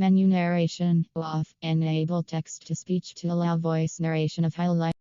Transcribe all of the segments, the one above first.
Menu narration off. Enable text to speech to allow voice narration of highlight.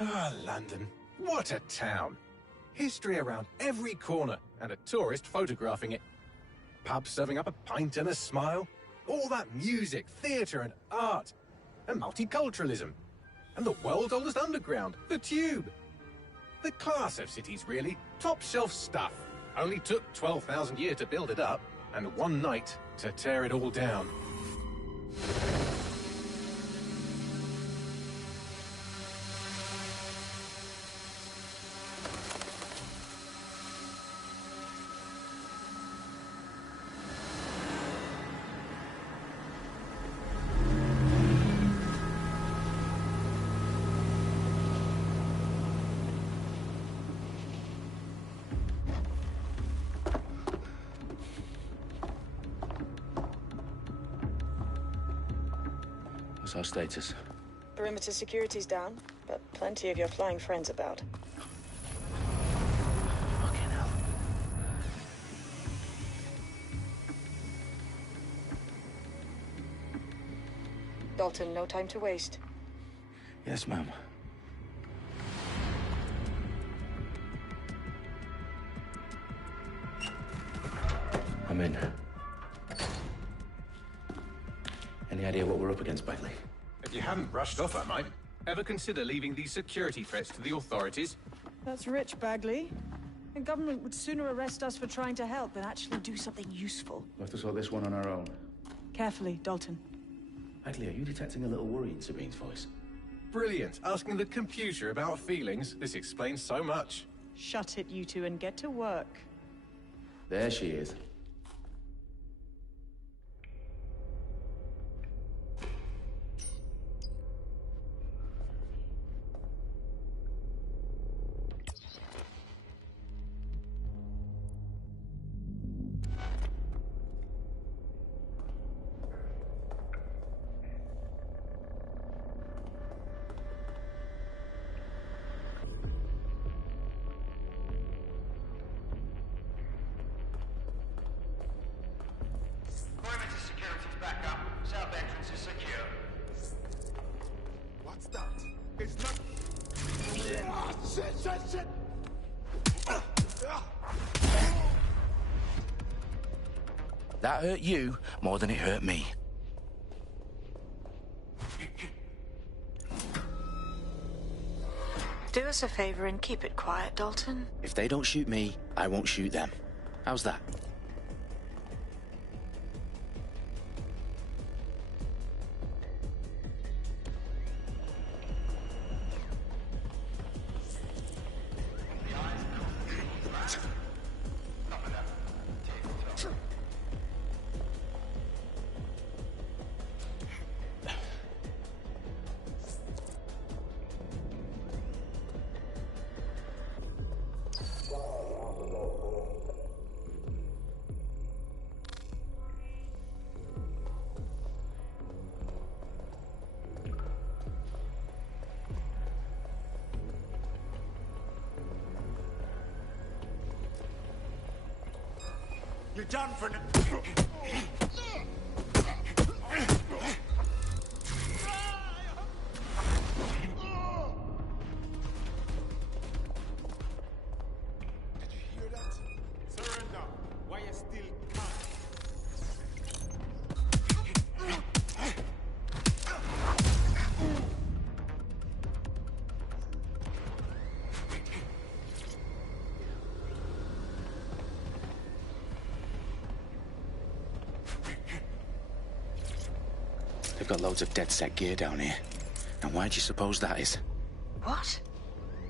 Ah, London. What a town. History around every corner and a tourist photographing it. Pubs serving up a pint and a smile. All that music, theatre and art. And multiculturalism. And the world's oldest underground, the Tube. The class of cities, really. Top shelf stuff. Only took 12,000 years to build it up, and one night to tear it all down. What's our status? Perimeter security's down, but plenty of your flying friends about. Fucking hell. Dalton, no time to waste. Yes, ma'am. I'm in. Any idea what we're up against, Bagley? If you hadn't brushed off, I might. Ever consider leaving these security threats to the authorities? That's rich, Bagley. The government would sooner arrest us for trying to help than actually do something useful. We'll have to sort this one on our own. Carefully, Dalton. Bagley, are you detecting a little worry in Sabine's voice? Brilliant. Asking the computer about feelings. This explains so much. Shut it, you two, and get to work. There she is. Perimeter security's back up. South entrance is secure. What's that? It's not. Ah, shit! That hurt you more than it hurt me. Do us a favor and keep it quiet, Dalton. If they don't shoot me, I won't shoot them. How's that? You're done for now. Did you hear that? Surrender. Why you still can't? They've got loads of DedSec gear down here. And why do you suppose that is? What?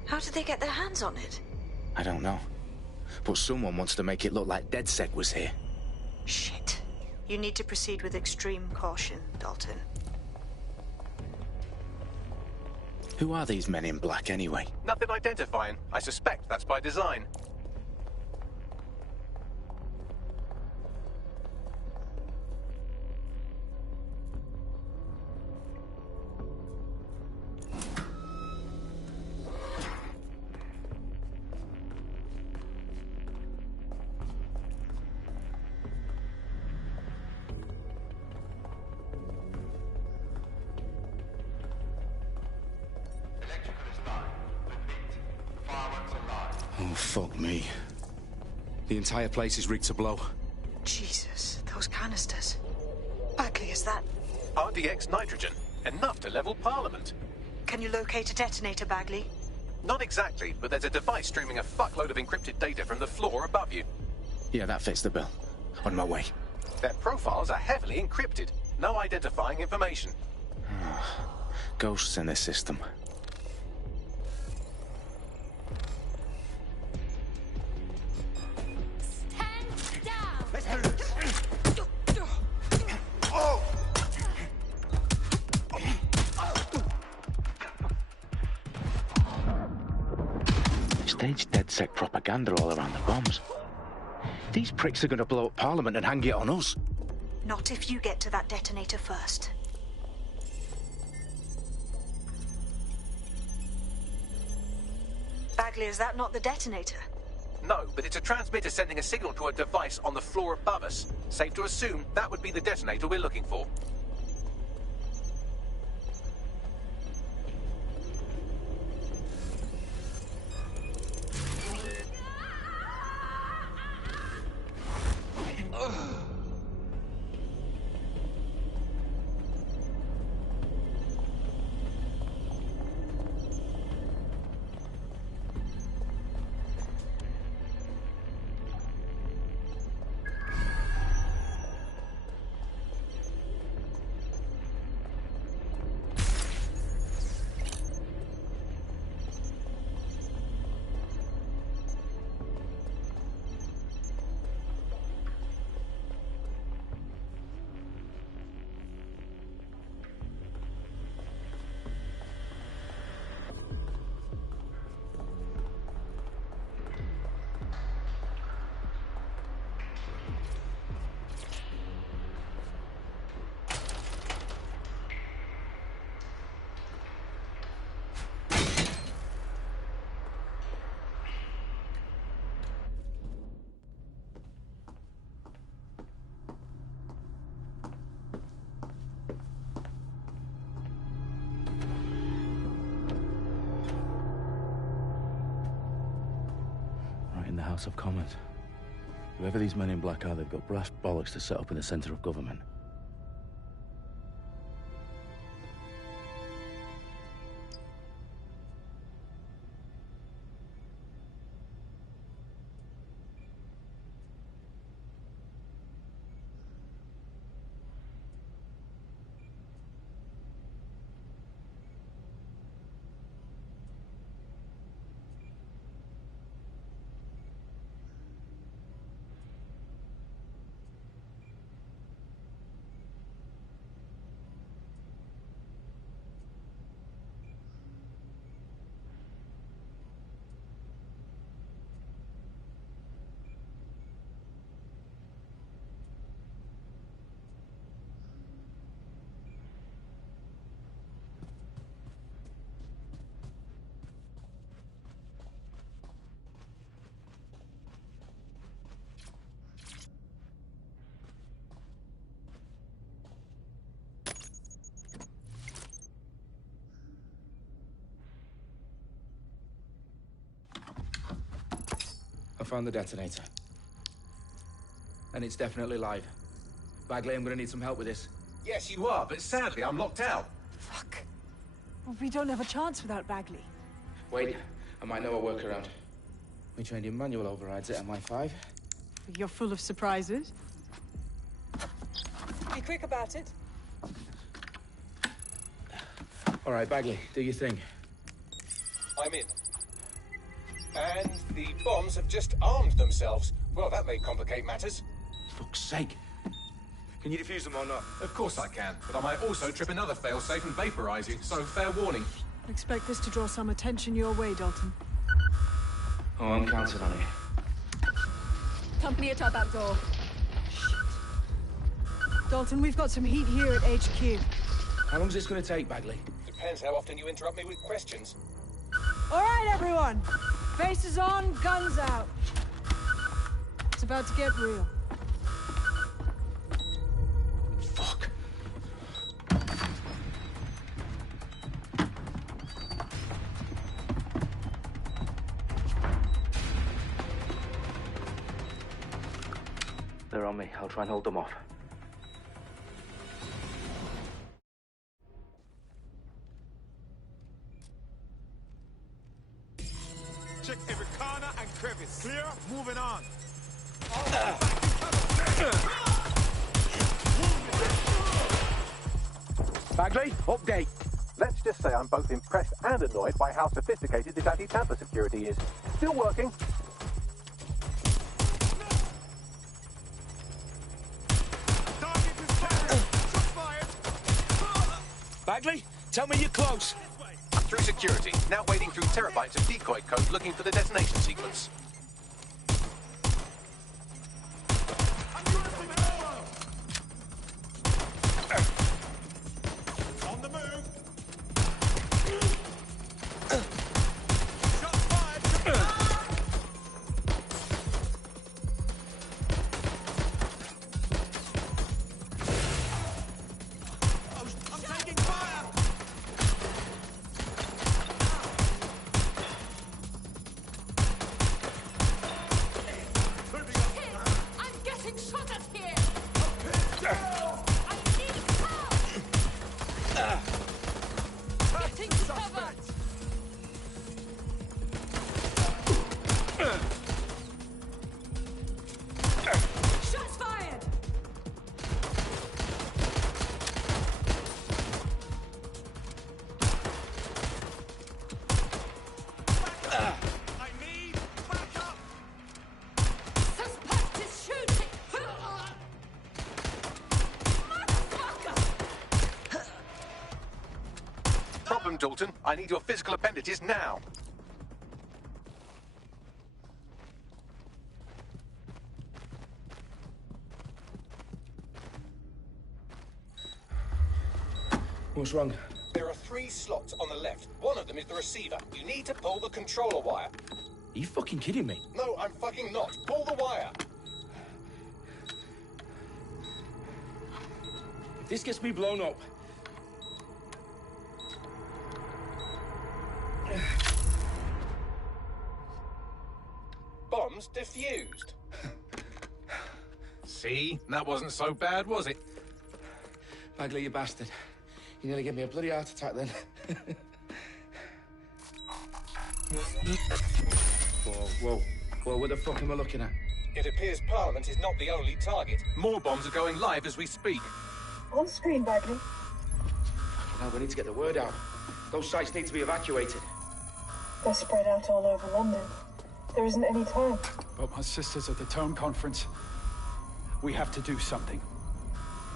How did they get their hands on it? I don't know. But someone wants to make it look like DedSec was here. Shit. You need to proceed with extreme caution, Dalton. Who are these men in black anyway? Nothing identifying. I suspect that's by design. Electrical is live. Repeat. Fireworks are live. Oh, fuck me. The entire place is rigged to blow. Jesus, those canisters. Bagley, is that... RDX nitrogen. Enough to level Parliament. Can you locate a detonator, Bagley? Not exactly, but there's a device streaming a fuckload of encrypted data from the floor above you. Yeah, that fits the bill. On my way. Their profiles are heavily encrypted. No identifying information. Ghosts in this system. Stand down! Let's do this. Oh! Staged DedSec propaganda all around the bombs. These pricks are going to blow up Parliament and hang it on us. Not if you get to that detonator first. Bagley, is that not the detonator? No, but it's a transmitter sending a signal to a device on the floor above us. Safe to assume that would be the detonator we're looking for. House of Commons. Whoever these men in black are, they've got brass bollocks to set up in the centre of government. I found the detonator. And it's definitely live. Bagley, I'm gonna need some help with this. Yes, you are, but sadly, I'm locked out. Fuck. Well, we don't have a chance without Bagley. Wait, I might know a workaround. We trained in manual overrides at MI5. You're full of surprises. Be quick about it. All right, Bagley, do your thing. I'm in. And the bombs have just armed themselves. Well, that may complicate matters. Fuck's sake. Can you defuse them or not? Of course I can, but I might also trip another failsafe and vaporize you, so fair warning. Expect this to draw some attention your way, Dalton. Oh, I'm counting on it. Company at our back door. Dalton, we've got some heat here at HQ. How long's this gonna take, Bagley? Depends how often you interrupt me with questions. All right, everyone. Faces on, guns out. It's about to get real. Fuck. They're on me. I'll try and hold them off. Check every corner and crevice. Clear? Moving on. Bagley, update. Let's just say I'm both impressed and annoyed by how sophisticated this anti-tamper security is. Still working. Target is fired. Shots fired. Bagley, tell me you're close. I'm through security, now wading through terabytes of decoy code looking for the detonation sequence. On the move. Shots fired. I'm taking fire. I'm getting shot at here. I need help. Getting cover. Shots fired! I need backup. Suspect is shooting. Motherfucker! Problem, Dalton. I need your physical appendages now. What's wrong? There are 3 slots on the left. One of them is the receiver. You need to pull the controller wire. Are you fucking kidding me? No, I'm fucking not. Pull the wire. If this gets me blown up... Bomb bombs defused. See? That wasn't so bad, was it? Bagley, you bastard. You nearly gave me a bloody heart attack then. Whoa. What the fuck am I looking at? It appears Parliament is not the only target. More bombs are going live as we speak. On screen, Bagley. Now we need to get the word out. Those sites need to be evacuated. They're spread out all over London. There isn't any time. But my sister's at the town conference. We have to do something.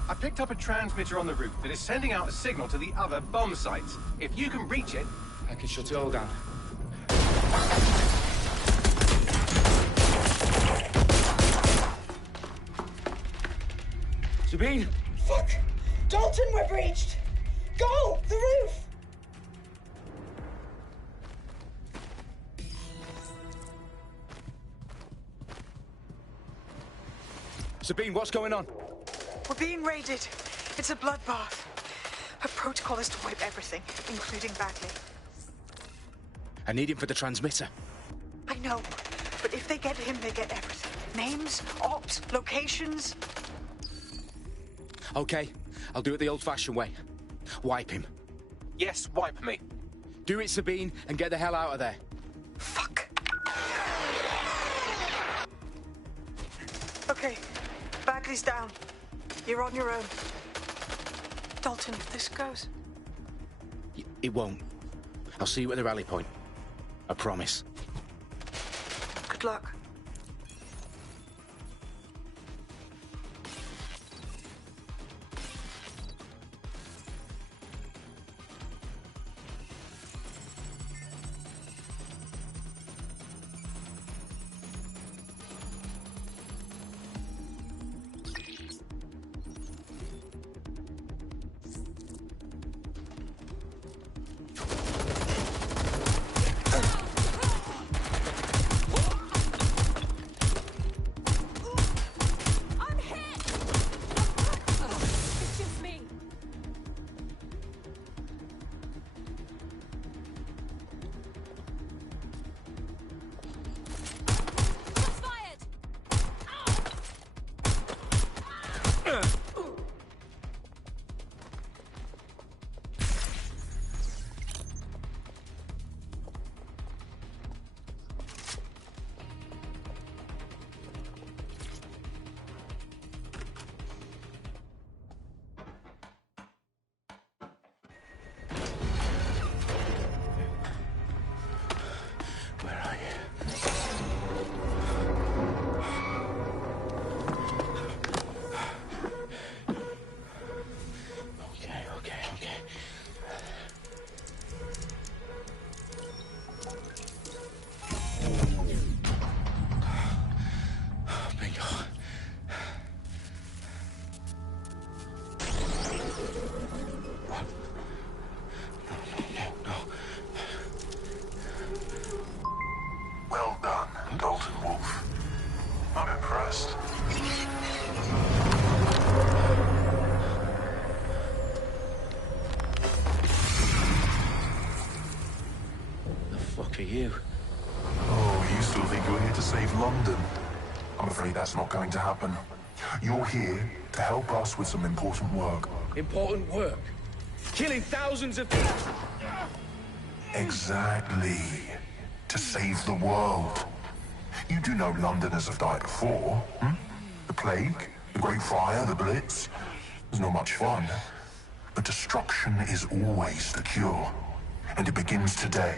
I picked up a transmitter on the roof that is sending out a signal to the other bomb sites. If you can reach it... I can shut it all down. Sabine! Fuck! Dalton, we're breached! Go! The roof! Sabine, what's going on? We're being raided. It's a bloodbath. Our protocol is to wipe everything, including Bagley. I need him for the transmitter. I know, but if they get him, they get everything. Names, ops, locations. Okay, I'll do it the old-fashioned way. Wipe him. Yes, wipe me. Do it, Sabine, and get the hell out of there. Fuck. Okay, Bagley's down. You're on your own. Dalton, if this goes... It won't. I'll see you at the rally point. I promise. Good luck. You? Oh, you still think you're here to save London? I'm afraid that's not going to happen. You're here to help us with some important work. Important work? Killing thousands of people? Exactly. To save the world. You do know Londoners have died before, hmm? The plague, the Great Fire, the Blitz. It's not much fun. But destruction is always the cure. And it begins today.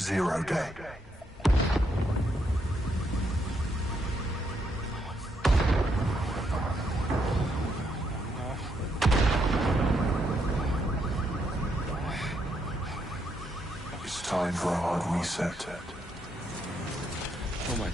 0 day. It's time for a hard reset. Oh my God.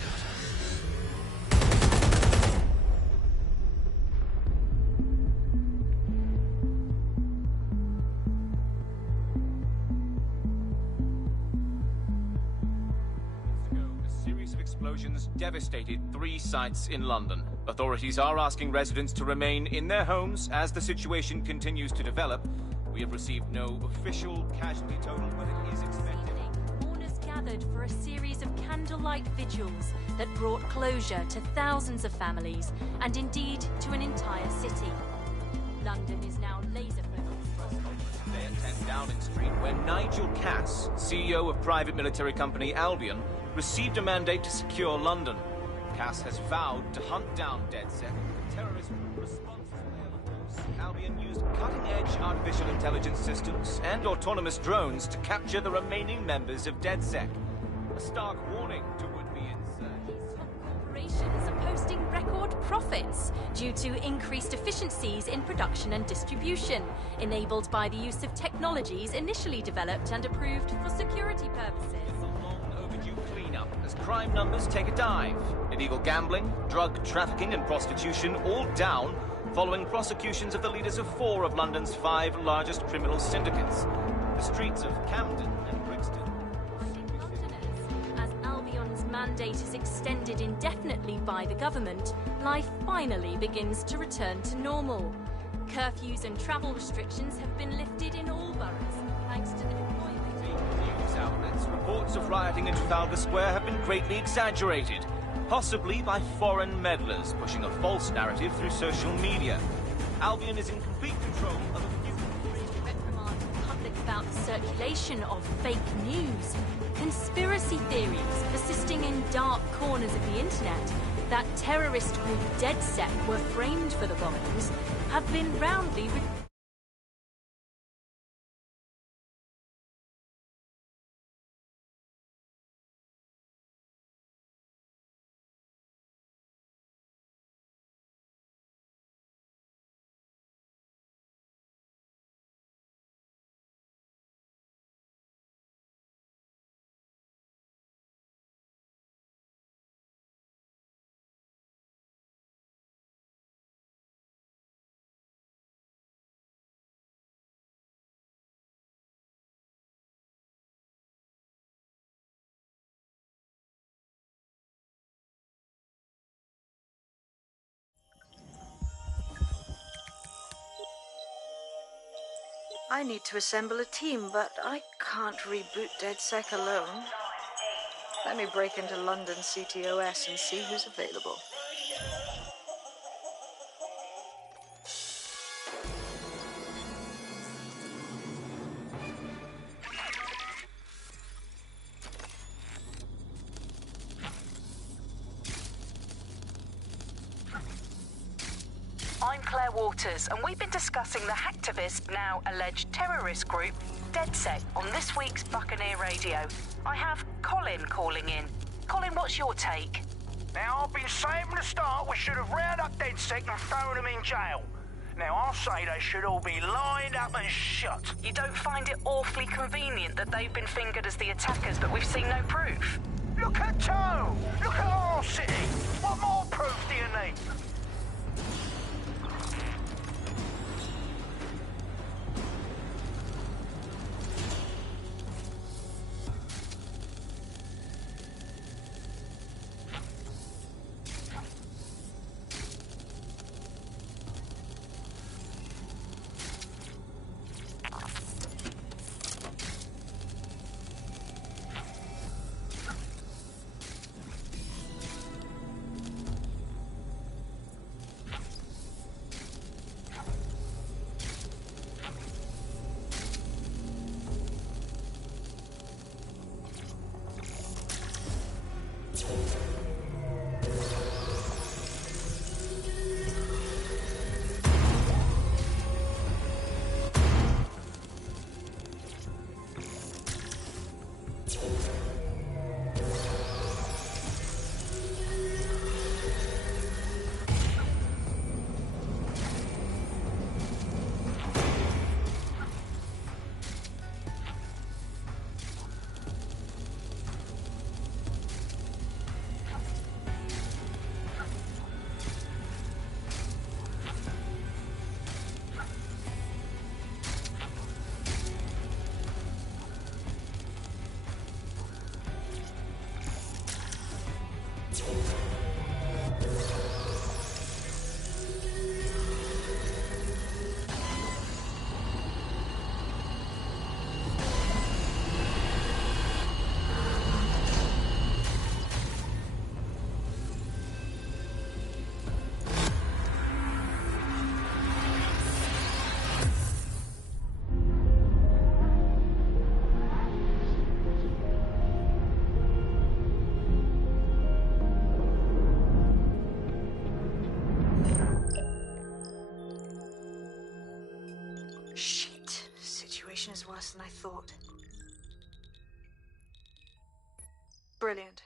Explosions devastated 3 sites in London. Authorities are asking residents to remain in their homes as the situation continues to develop. We have received no official casualty total, but it is expected. Mourners gathered gathered for a series of candlelight vigils that brought closure to thousands of families and indeed to an entire city. London is now laser-focused. Today at 10 Downing Street, where Nigel Cass, CEO of private military company Albion, received a mandate to secure London. Cass has vowed to hunt down DedSec, the terrorist response to Albion used cutting-edge artificial intelligence systems and autonomous drones to capture the remaining members of DedSec. A stark warning to would-be insurgents. Corporations are posting record profits due to increased efficiencies in production and distribution, enabled by the use of technologies initially developed and approved for security purposes. Cleanup as crime numbers take a dive. Illegal gambling, drug trafficking and prostitution all down following prosecutions of the leaders of 4 of London's 5 largest criminal syndicates. The streets of Camden and Brixton. As Albion's mandate is extended indefinitely by the government, life finally begins to return to normal. Curfews and travel restrictions have been lifted in all boroughs, thanks to the deployment. News outlets, reports of rioting in Trafalgar Square have been greatly exaggerated, possibly by foreign meddlers pushing a false narrative through social media. Albion is in complete control of a few... reprimand the public about the circulation of fake news, conspiracy theories persisting in dark corners of the internet that terrorist group DedSec were framed for the bombings have been roundly I need to assemble a team, but I can't reboot DedSec alone. Let me break into London CTOS and see who's available. I'm Claire Waters, and we've been discussing the hacktivist, now alleged terrorist group, DedSec, on this week's Buccaneer Radio. I have Colin calling in. Colin, what's your take? Now, I've been saying from the start we should have rounded up DedSec and thrown them in jail. Now, I'll say they should all be lined up and shot. You don't find it awfully convenient that they've been fingered as the attackers, but we've seen no proof? Look at Toe! Look at our city! What more proof do you need? thought. Brilliant.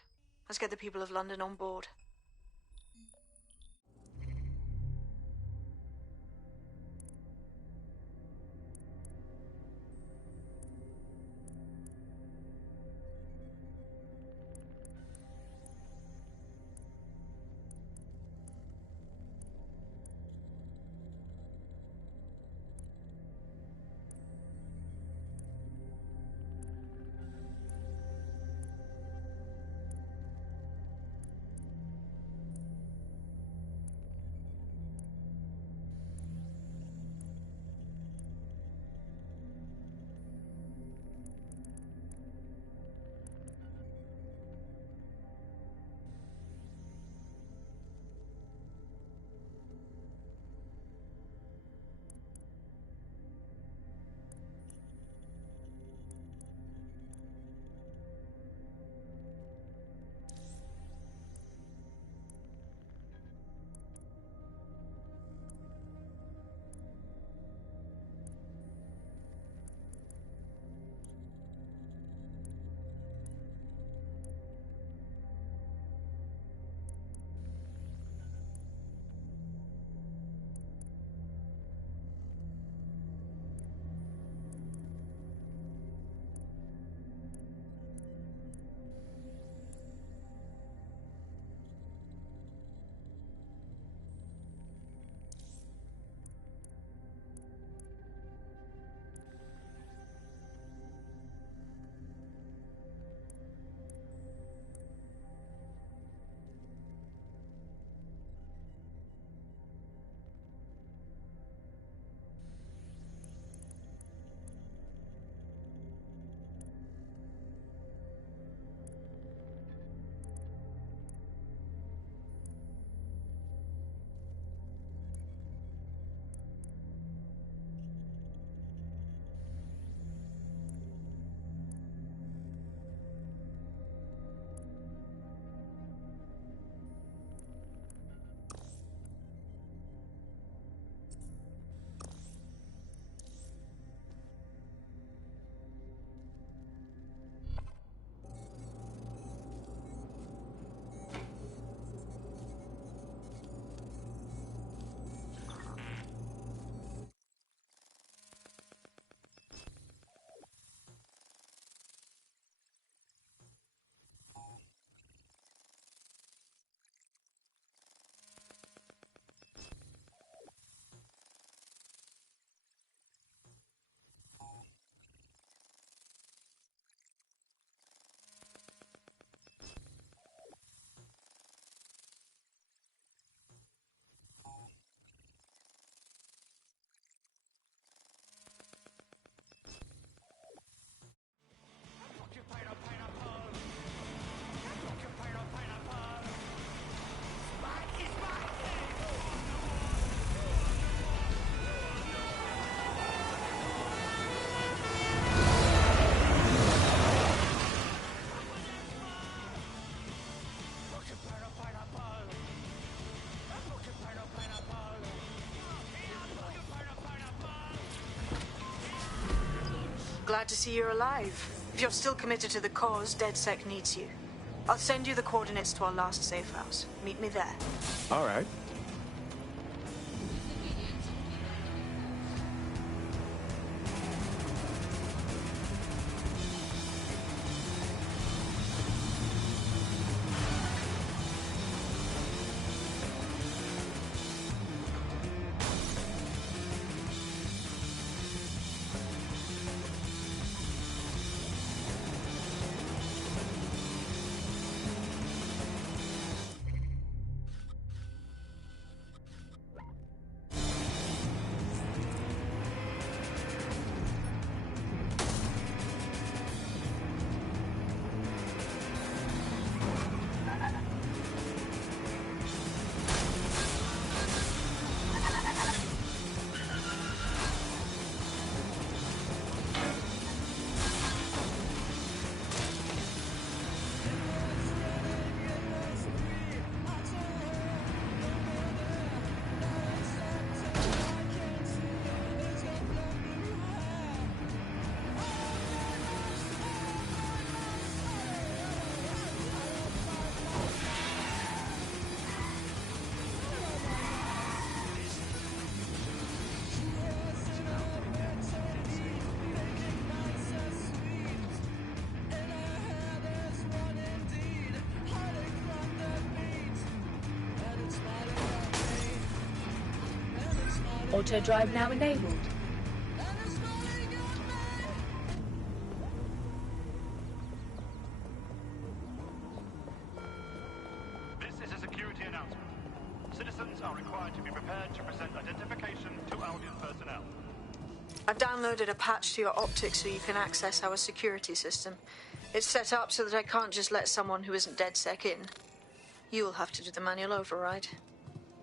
Let's get the people of London on board. Glad to see you're alive. If you're still committed to the cause, DedSec needs you. I'll send you the coordinates to our last safe house. Meet me there. All right. Auto drive now enabled. This is a security announcement. Citizens are required to be prepared to present identification to Albion personnel. I've downloaded a patch to your optics so you can access our security system. It's set up so that I can't just let someone who isn't DedSec in. You'll have to do the manual override.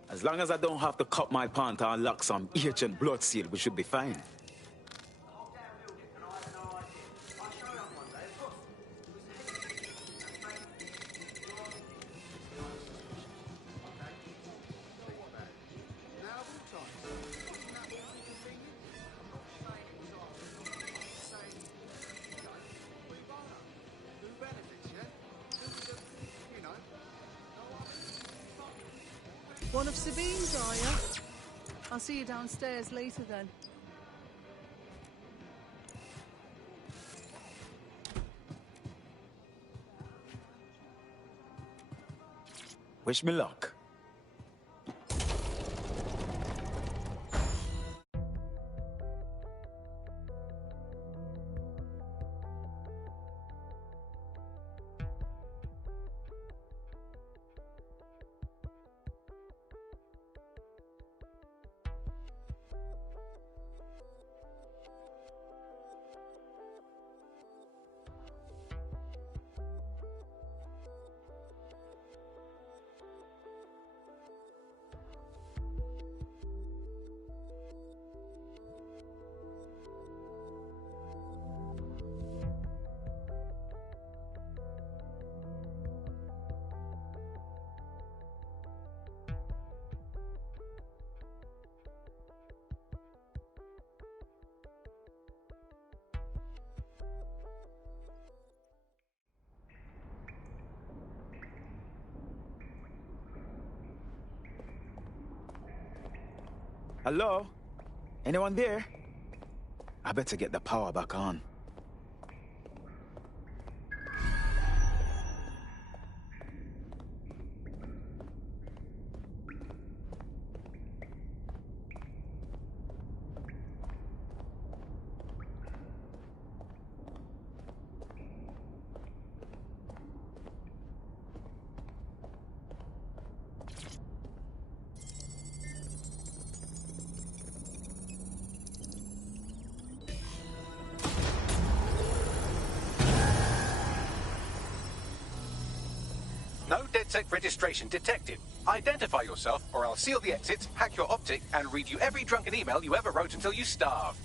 As long as I don't have to cut my pant or unlock some ancient blood seal, we should be fine. One of Sabine's, are you? I'll see you downstairs later then. Wish me luck. Hello? Anyone there? I better get the power back on. No DedSec registration detected. Identify yourself, or I'll seal the exits, hack your optic, and read you every drunken email you ever wrote until you starve.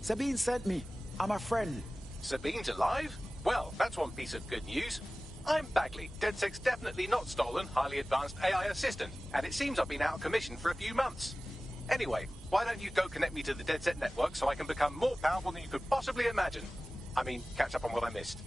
Sabine sent me. I'm a friend. Sabine's alive? Well, that's one piece of good news. I'm Bagley, DedSec's definitely not stolen, highly advanced AI assistant, and it seems I've been out of commission for a few months. Anyway, why don't you go connect me to the DedSec network so I can become more powerful than you could possibly imagine? I mean, catch up on what I missed.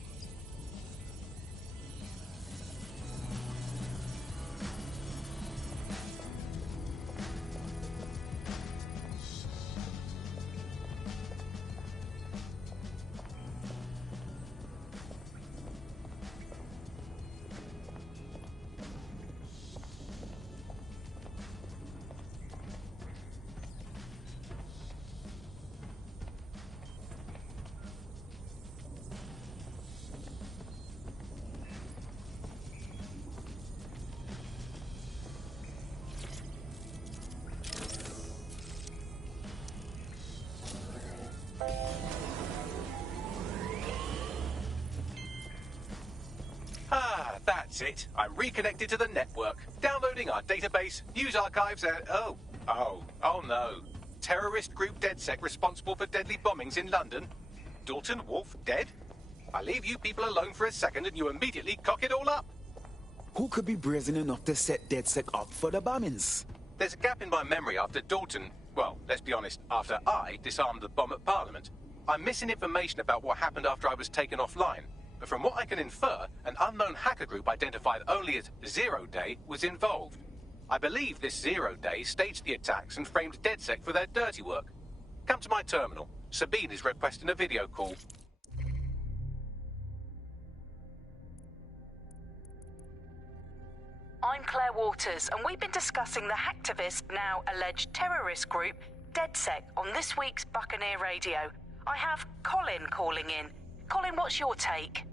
That's it. I'm reconnected to the network, downloading our database, news archives, and oh no. Terrorist group DedSec responsible for deadly bombings in London. Dalton Wolf dead? I leave you people alone for a second and you immediately cock it all up. Who could be brazen enough to set DedSec up for the bombings? There's a gap in my memory after Dalton, well, let's be honest, after I disarmed the bomb at Parliament. I'm missing information about what happened after I was taken offline. But from what I can infer, an unknown hacker group identified only as Zero Day was involved. I believe this Zero Day staged the attacks and framed DedSec for their dirty work. Come to my terminal. Sabine is requesting a video call. I'm Claire Waters, and we've been discussing the hacktivist, now alleged terrorist group, DedSec on this week's Buccaneer Radio. I have Colin calling in. Colin, what's your take?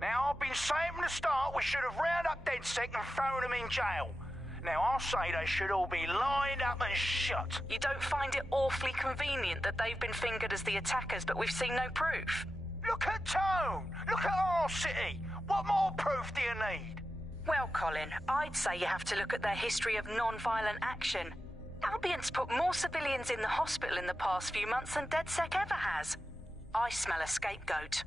Now, I've been saying from the start we should have rounded up DedSec and thrown them in jail. Now, I'll say they should all be lined up and shot. You don't find it awfully convenient that they've been fingered as the attackers, but we've seen no proof? Look at Tone! Look at our city! What more proof do you need? Well, Colin, I'd say you have to look at their history of non-violent action. Albion's put more civilians in the hospital in the past few months than DedSec ever has. I smell a scapegoat.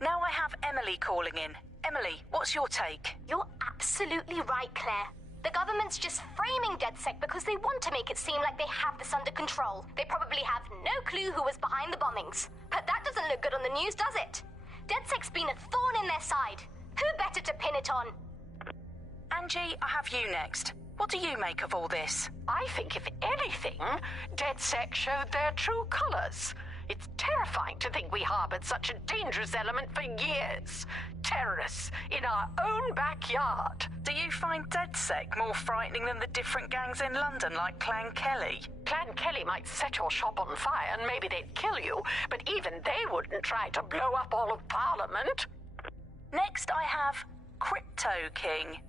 Now I have Emily calling in. Emily, what's your take? You're absolutely right, Claire. The government's just framing DedSec because they want to make it seem like they have this under control. They probably have no clue who was behind the bombings. But that doesn't look good on the news, does it? DedSec's been a thorn in their side. Who better to pin it on? Angie, I have you next. What do you make of all this? I think, if anything, DedSec showed their true colours. It's terrifying to think we harboured such a dangerous element for years. Terrorists in our own backyard. Do you find DedSec more frightening than the different gangs in London, like Clan Kelly? Clan Kelly might set your shop on fire and maybe they'd kill you, but even they wouldn't try to blow up all of Parliament. Next, I have Crypto King.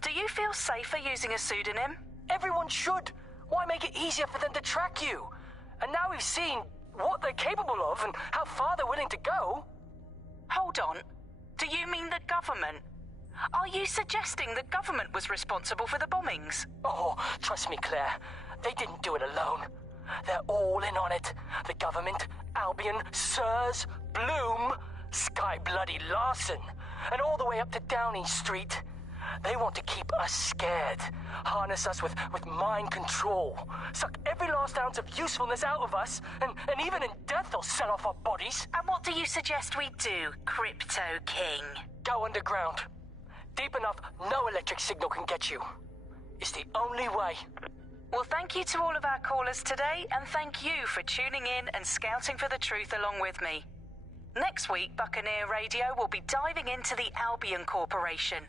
Do you feel safer using a pseudonym? Everyone should. Why make it easier for them to track you? And now we've seen what they're capable of and how far they're willing to go. Hold on. Do you mean the government? Are you suggesting the government was responsible for the bombings? Oh, trust me, Claire. They didn't do it alone. They're all in on it. The government, Albion, Sirs, Bloom, Sky Bloody Larson, and all the way up to Downing Street. They want to keep us scared, harness us with mind control, suck every last ounce of usefulness out of us, and even in death they'll sell off our bodies. And what do you suggest we do, Crypto King? Go underground. Deep enough, no electric signal can get you. It's the only way. Well, thank you to all of our callers today, and thank you for tuning in and scouting for the truth along with me. Next week, Buccaneer Radio will be diving into the Albion Corporation.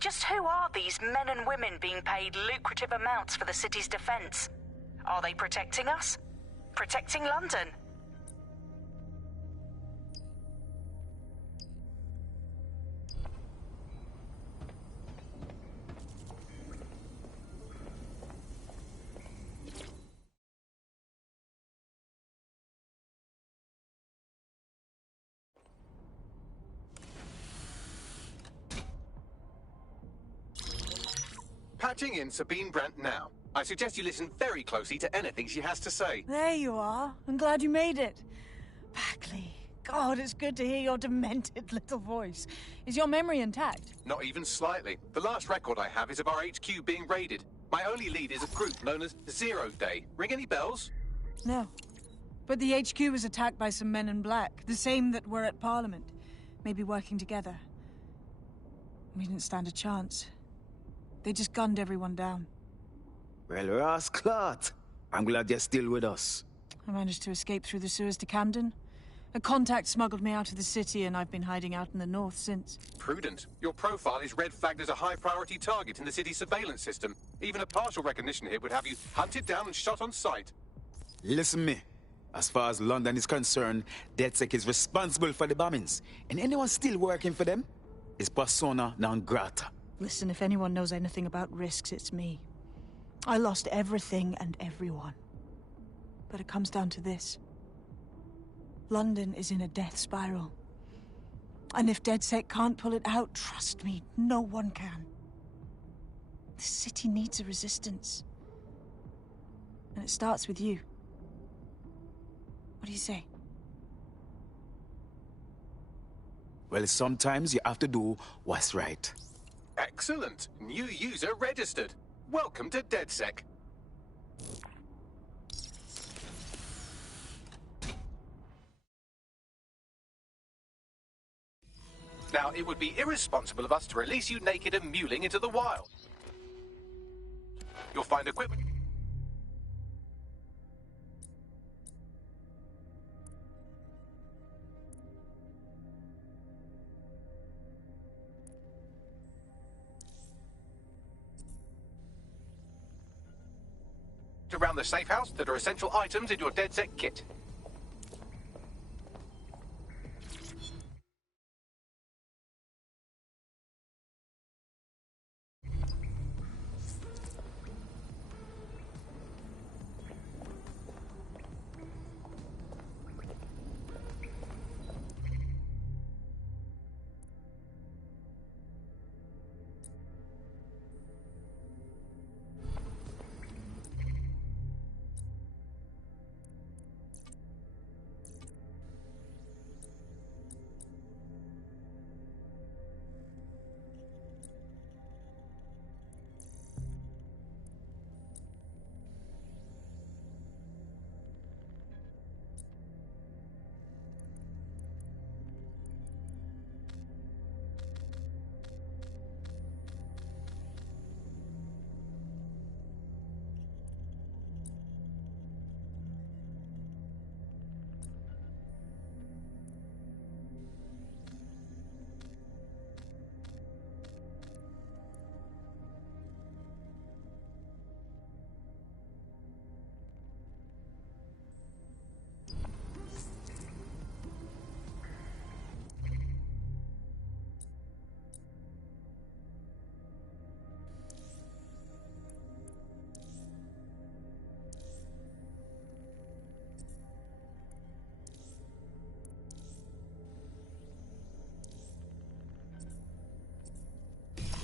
Just who are these men and women being paid lucrative amounts for the city's defence? Are they protecting us? Protecting London? Patching in Sabine Brandt now. I suggest you listen very closely to anything she has to say. There you are. I'm glad you made it. Bagley. God, it's good to hear your demented little voice. Is your memory intact? Not even slightly. The last record I have is of our HQ being raided. My only lead is a group known as Zero Day. Ring any bells? No. But the HQ was attacked by some men in black, the same that were at Parliament. Maybe working together. We didn't stand a chance. They just gunned everyone down. Well, Ross Clot, I'm glad you're still with us. I managed to escape through the sewers to Camden. A contact smuggled me out of the city, and I've been hiding out in the north since. Prudent. Your profile is red flagged as a high-priority target in the city's surveillance system. Even a partial recognition hit would have you hunted down and shot on sight. Listen me. As far as London is concerned, DedSec is responsible for the bombings. And anyone still working for them is persona non grata. Listen, if anyone knows anything about risks, it's me. I lost everything and everyone. But it comes down to this. London is in a death spiral. And if DedSec can't pull it out, trust me, no one can. The city needs a resistance. And it starts with you. What do you say? Well, sometimes you have to do what's right. Excellent. New user registered. Welcome to DedSec. Now, it would be irresponsible of us to release you naked and mewling into the wild. You'll find equipment... packed around the safe house that are essential items in your DedSec kit.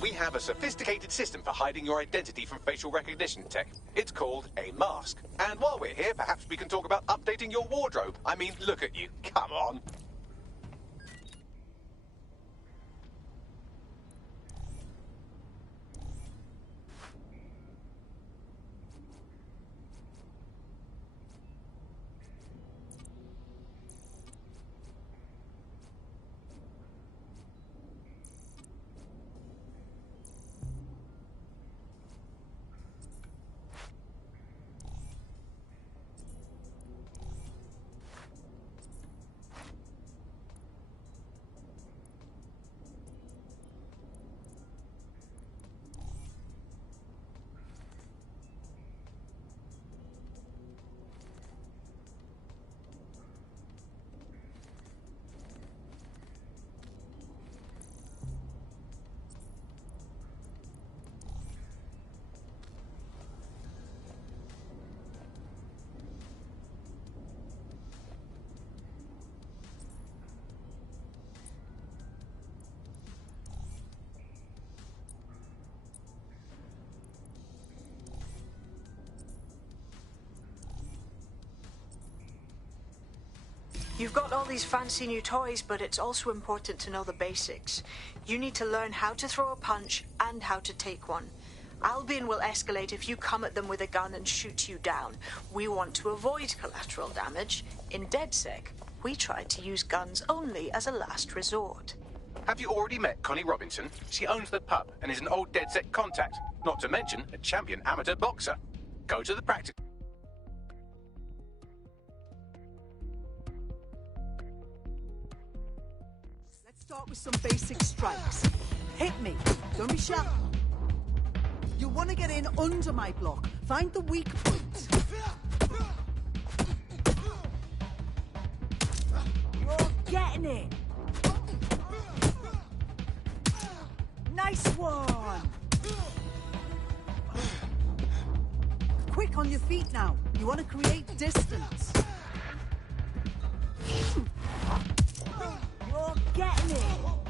We have a sophisticated system for hiding your identity from facial recognition tech. It's called a mask. And while we're here, perhaps we can talk about updating your wardrobe. I mean, look at you. Come on. You've got all these fancy new toys, but it's also important to know the basics. You need to learn how to throw a punch and how to take one. Albion will escalate if you come at them with a gun and shoot you down. We want to avoid collateral damage. In DedSec, we try to use guns only as a last resort. Have you already met Connie Robinson? She owns the pub and is an old DedSec contact, not to mention a champion amateur boxer. Go to the practice. Start with some basic strikes. Hit me. Don't be shy. You want to get in under my block. Find the weak point. You're getting it. Nice one. Quick on your feet now. You want to create distance. You're getting it!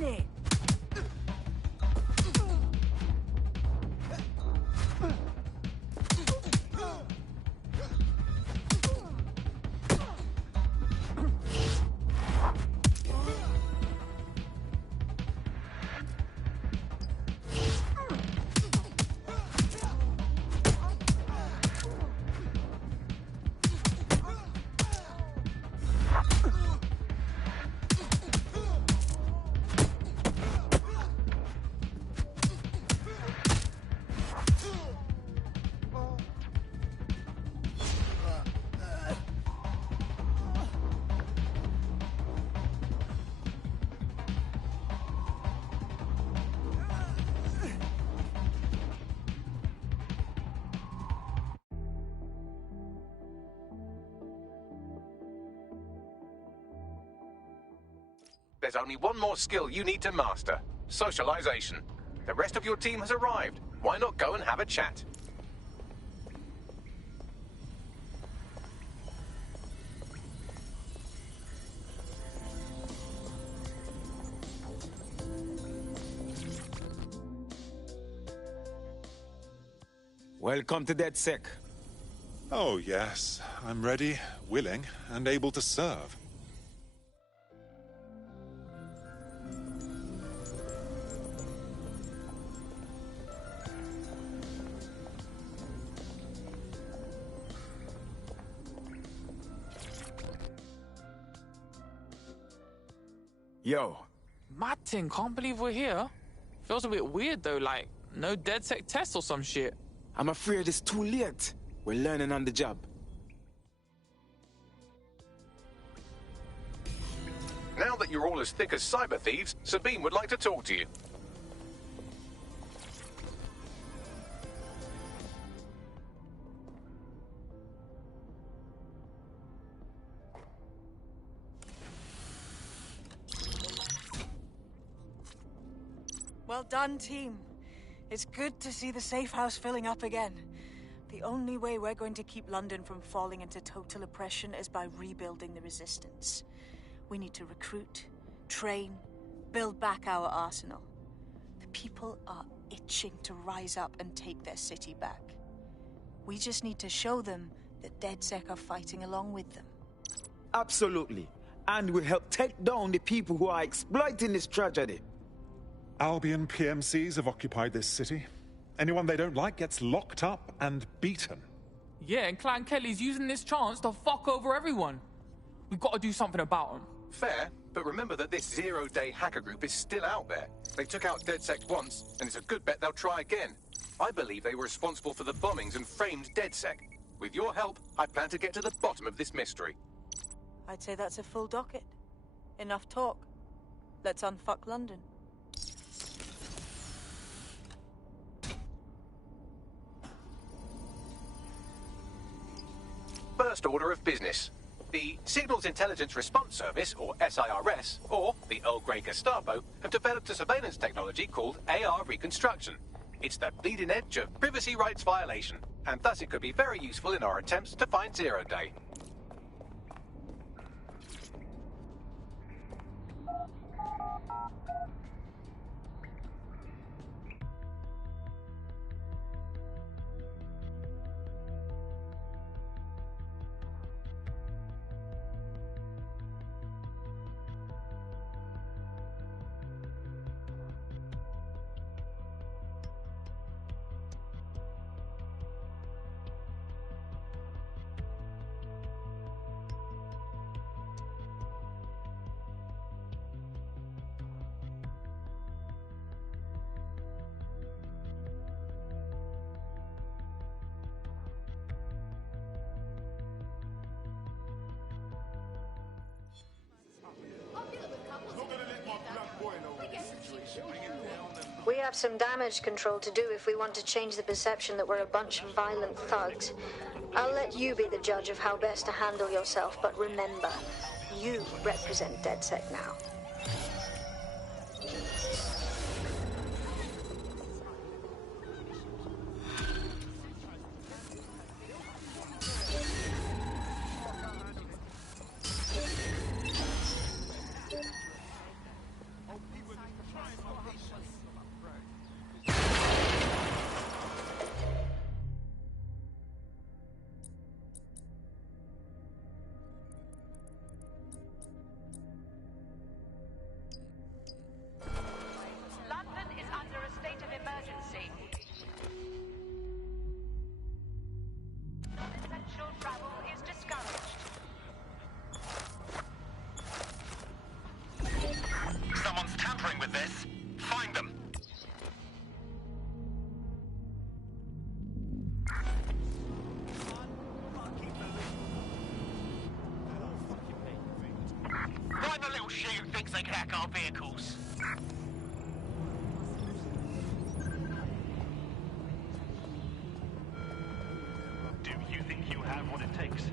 isn't it? There's only one more skill you need to master. Socialization. The rest of your team has arrived. Why not go and have a chat? Welcome to DedSec. Oh, yes. I'm ready, willing, and able to serve. Yo. Martin, can't believe we're here. Feels a bit weird though, like no DedSec test or some shit. I'm afraid it's too late. We're learning on the job. Now that you're all as thick as cyber thieves, Sabine would like to talk to you. Well done, team. It's good to see the safe house filling up again. The only way we're going to keep London from falling into total oppression is by rebuilding the resistance. We need to recruit, train, build back our arsenal. The people are itching to rise up and take their city back. We just need to show them that DedSec are fighting along with them. Absolutely. And we'll help take down the people who are exploiting this tragedy. Albion PMCs have occupied this city. Anyone they don't like gets locked up and beaten. Yeah, and Clan Kelly's using this chance to fuck over everyone. We've got to do something about them. Fair, but remember that this zero-day hacker group is still out there. They took out DedSec once, and it's a good bet they'll try again. I believe they were responsible for the bombings and framed DedSec. With your help, I plan to get to the bottom of this mystery. I'd say that's a full docket. Enough talk. Let's unfuck London. First order of business. The Signals Intelligence Response Service, or SIRS, or the Earl Grey Gestapo, have developed a surveillance technology called AR Reconstruction. It's the bleeding edge of privacy rights violation, and thus it could be very useful in our attempts to find Zero Day. We have some damage control to do if we want to change the perception that we're a bunch of violent thugs. I'll let you be the judge of how best to handle yourself, but remember, you represent DedSec now. bullshit who thinks they can hack our vehicles. Do you think you have what it takes?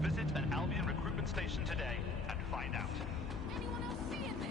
Visit an Albion recruitment station today and find out. Anyone else seeing this?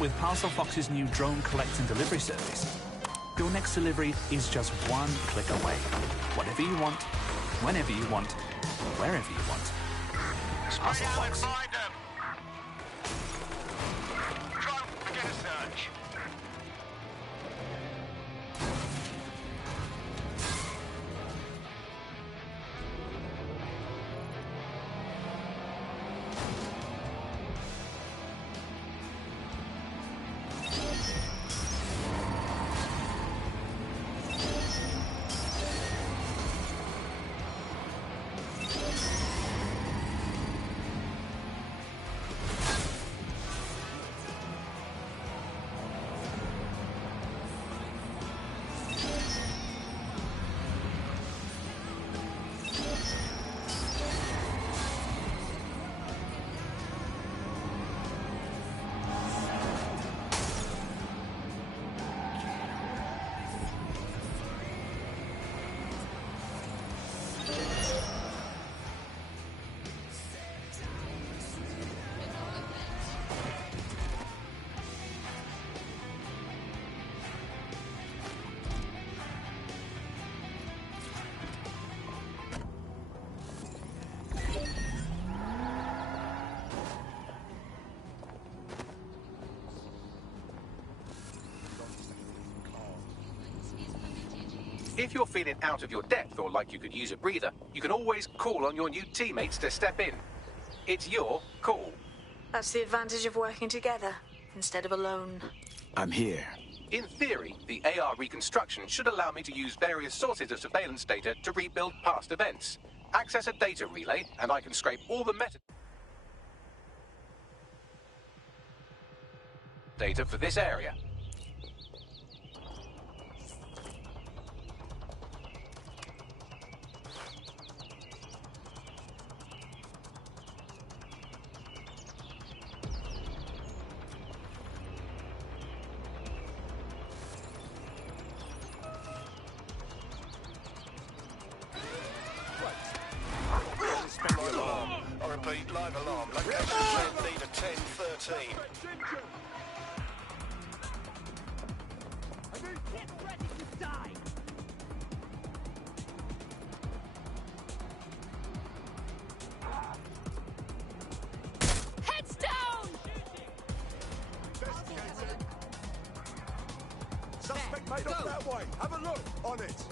With Parcel Fox's new drone collect and delivery service, your next delivery is just one click away. Whatever you want, whenever you want, wherever you want. Parcel Fox. Find them! Drone, begin a search. If you're feeling out of your depth or like you could use a breather, you can always call on your new teammates to step in. It's your call. That's the advantage of working together instead of alone. I'm here. In theory, the AR reconstruction should allow me to use various sources of surveillance data to rebuild past events. Access a data relay, and I can scrape all the metadata for this area. Spend your alarm. Made off that way. Have a look. On it.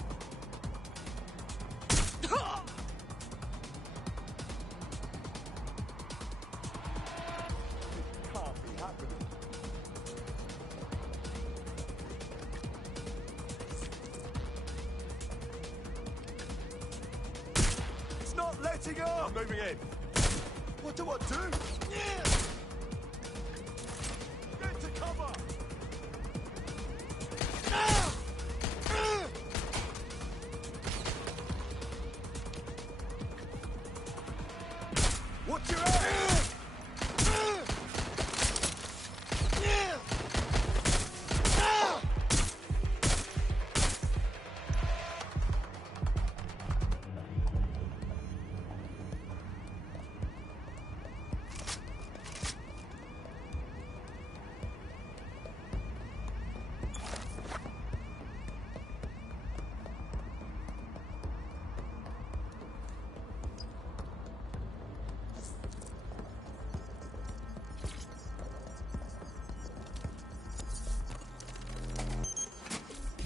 Can't be happening. It's not letting up. I'm moving in. What do I do? Get to cover. What's your ass?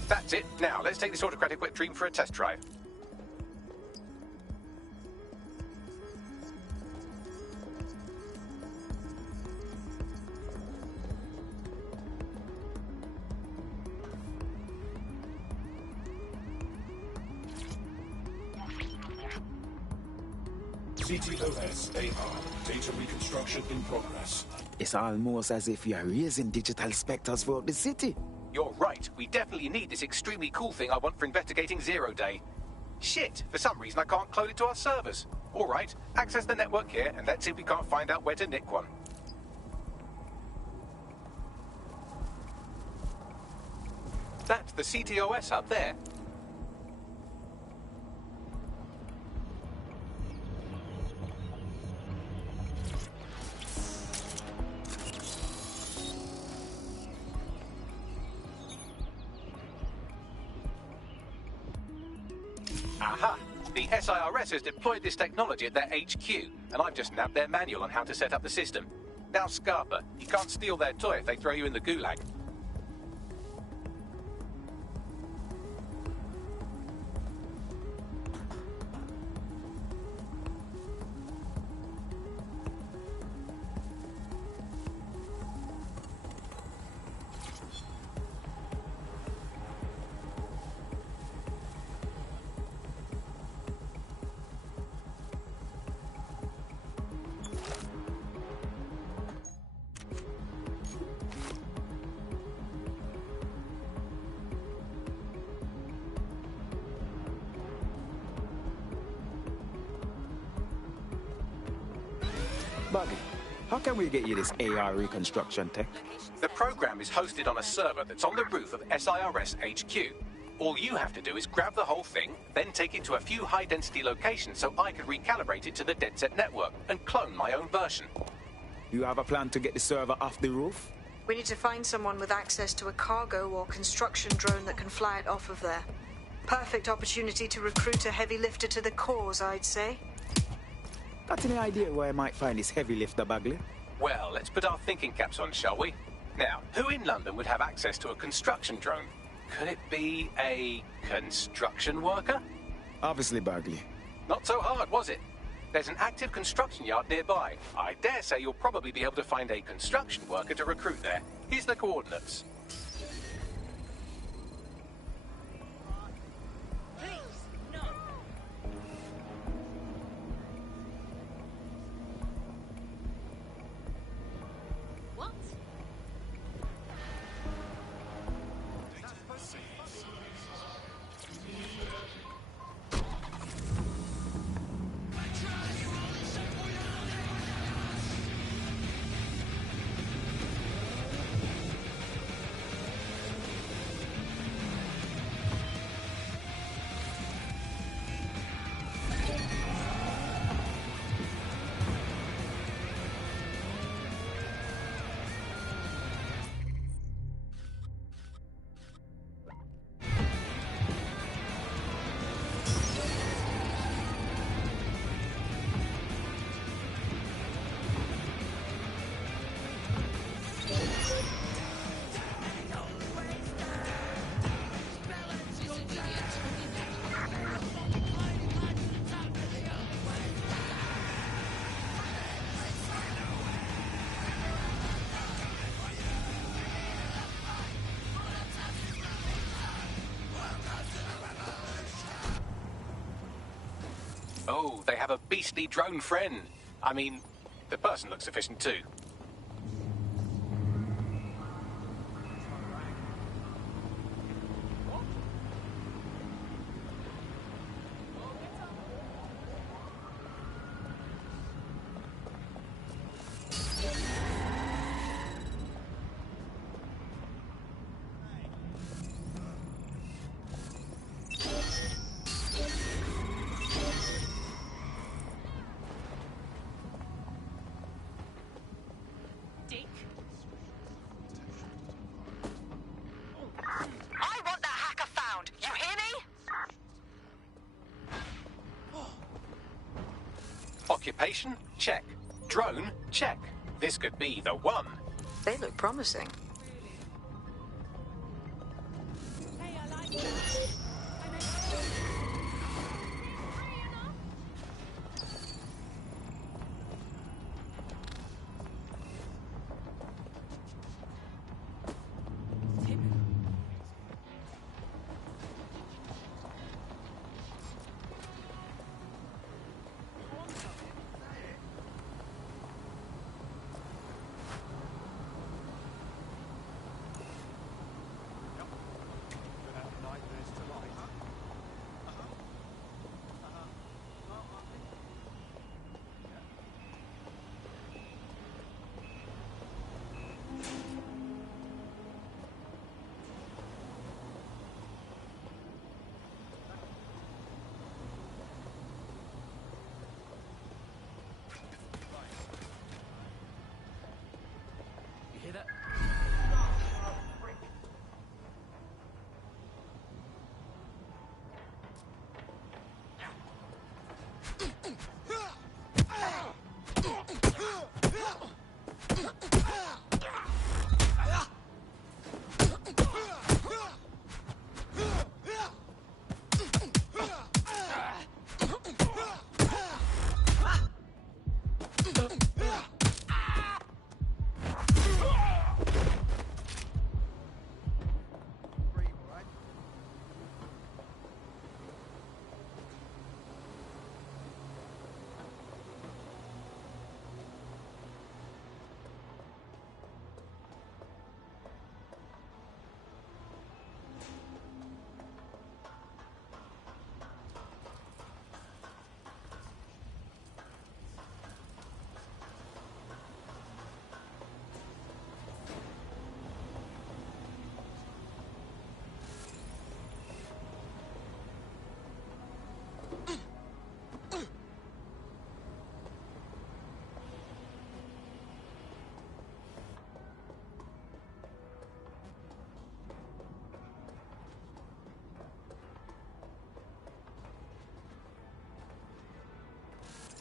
That's it. Now, let's take this autocratic wet dream for a test drive. CTOS AR. Data reconstruction in progress. It's almost as if you're raising digital specters throughout the city. You're right. We definitely need this extremely cool thing I want for investigating Zero Day. Shit, for some reason I can't clone it to our servers. All right, access the network here and let's see if we can't find out where to nick one. That's the CTOS up there. Aha! The SIRS has deployed this technology at their HQ, and I've just nabbed their manual on how to set up the system. Now, Scarpa, you can't steal their toy if they throw you in the gulag. Buggy, how can we get you this AR reconstruction tech? The program is hosted on a server that's on the roof of SIRS HQ. All you have to do is grab the whole thing, then take it to a few high-density locations so I can recalibrate it to the DedSec network and clone my own version. You have a plan to get the server off the roof? We need to find someone with access to a cargo or construction drone that can fly it off of there. Perfect opportunity to recruit a heavy lifter to the cause, I'd say. Got any idea where I might find this heavy lifter, Bagley? Well, let's put our thinking caps on, shall we? Now, who in London would have access to a construction drone? Could it be a construction worker? Obviously, Bagley. Not so hard, was it? There's an active construction yard nearby. I dare say you'll probably be able to find a construction worker to recruit there. Here's the coordinates. have a beastly drone friend. I mean, the person looks efficient too. I want that hacker found. You hear me? Occupation? Check. Drone? Check. This could be the one. They look promising. You hear that?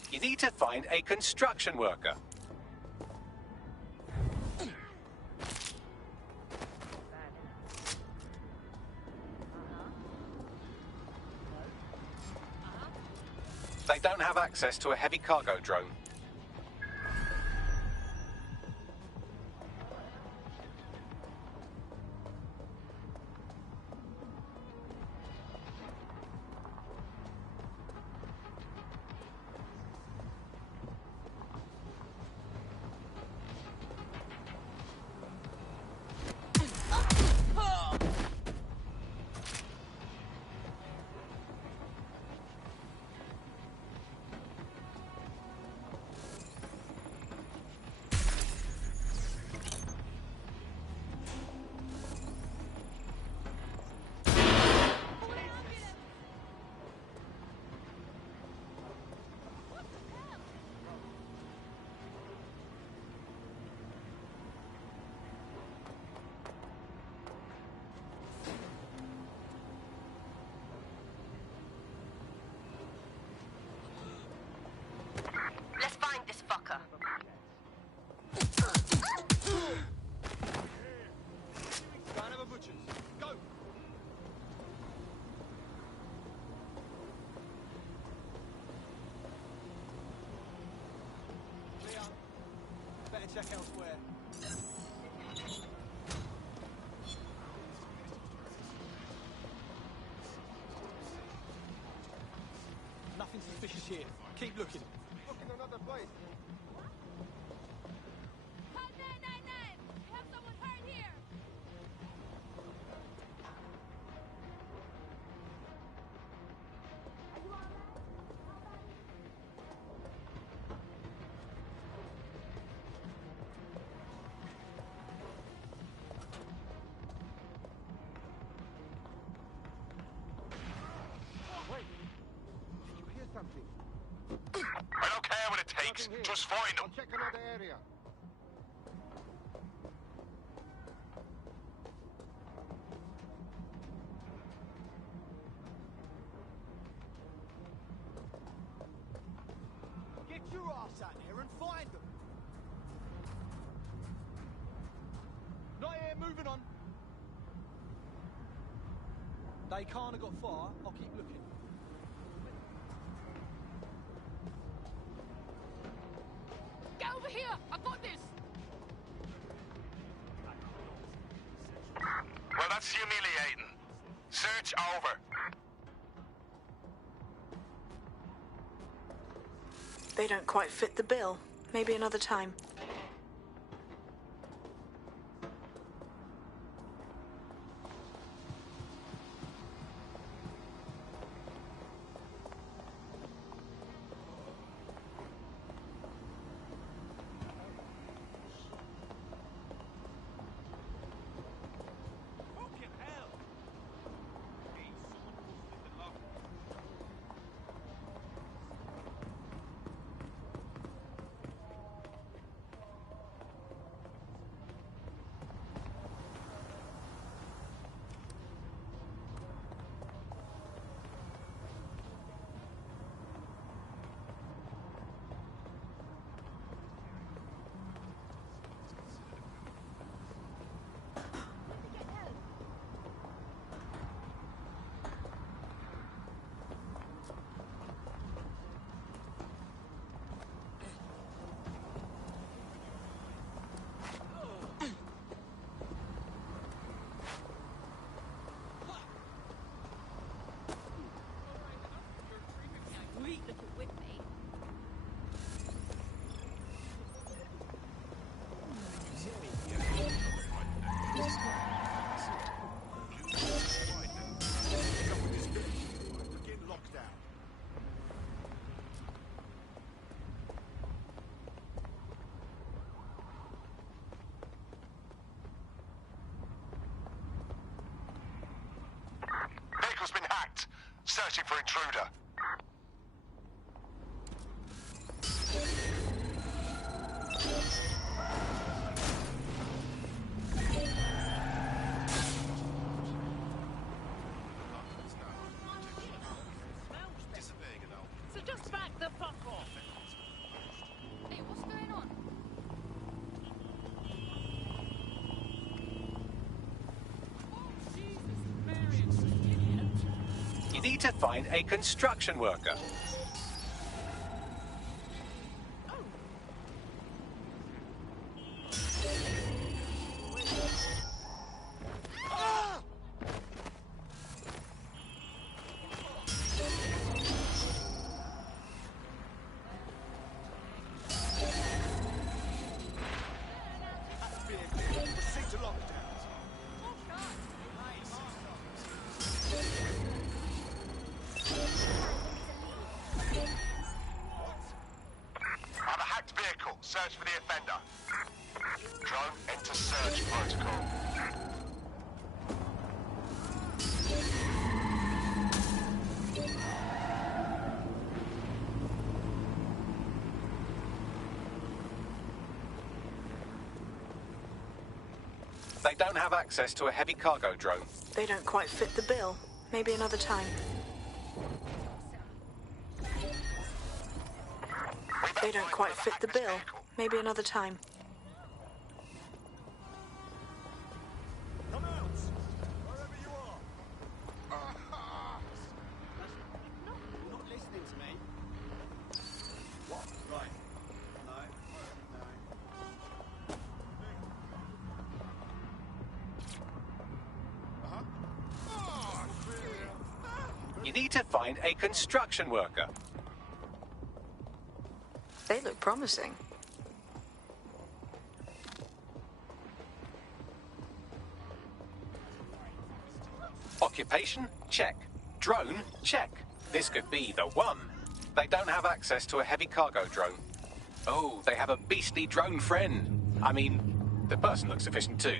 You need to find a construction worker. They don't have access to a heavy cargo drone. Let's find this fucker. Can't have a butchers. Go! Clear. Better check elsewhere. Nothing suspicious here. Keep looking. Wait. Call 999! We have someone hurt here! Are you alright? Wait. Did you hear something? I don't care what it takes. Just find them. I'll check another area. Get your ass out here and find them. Not here, moving on. They can't have got far. I'll keep looking. Get over here! I got this! Well, that's humiliating. Search over. They don't quite fit the bill. Maybe another time. Vehicle's been hacked. Searching for intruder. So just back the fuck off. Hey, what's going on? You need to find a construction worker. Proceed to lockdown. On a hacked vehicle. Search for the offender. Drone, enter search protocol. They don't have access to a heavy cargo drone. They don't quite fit the bill. Maybe another time. They don't quite fit the bill. Maybe another time. Come out! Wherever you are! You're not listening to me. What? Right. No. You need to find a construction worker. They look promising. Occupation? Check. Drone? Check. This could be the one. They don't have access to a heavy cargo drone. Oh, they have a beastly drone friend. I mean, the person looks sufficient too.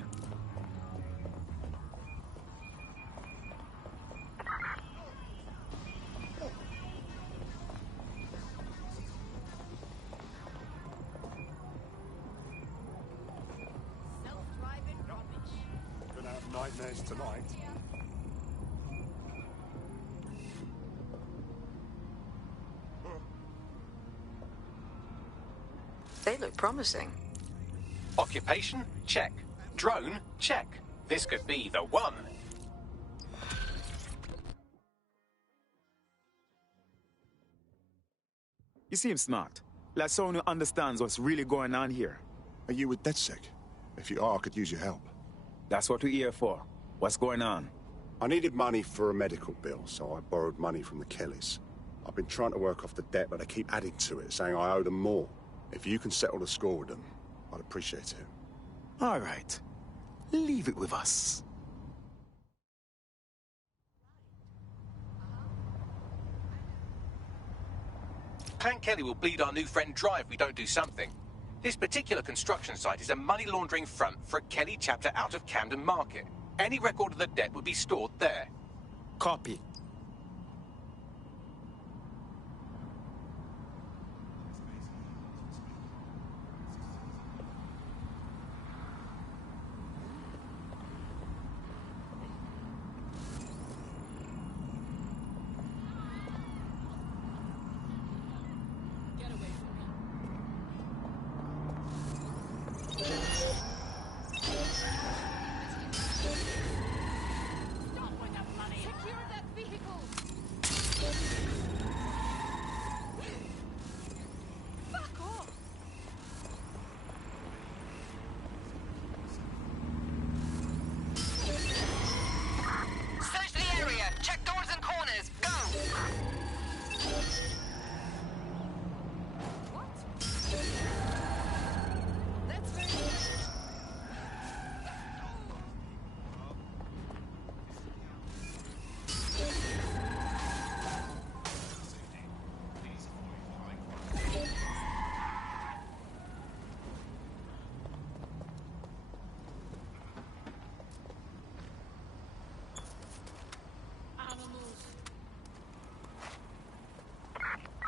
Gonna have nightmares tonight. They look promising. Occupation? Check. Drone? Check. This could be the one. You seem smart. Like someone who understands what's really going on here. Are you with DedSec? If you are, I could use your help. That's what we're here for. What's going on? I needed money for a medical bill, so I borrowed money from the Kellys. I've been trying to work off the debt, but they keep adding to it, saying I owe them more. If you can settle the score with them, I'd appreciate it. All right. Leave it with us. Clan Kelly will bleed our new friend dry if we don't do something. This particular construction site is a money laundering front for a Kelly chapter out of Camden Market. Any record of the debt would be stored there. Copy.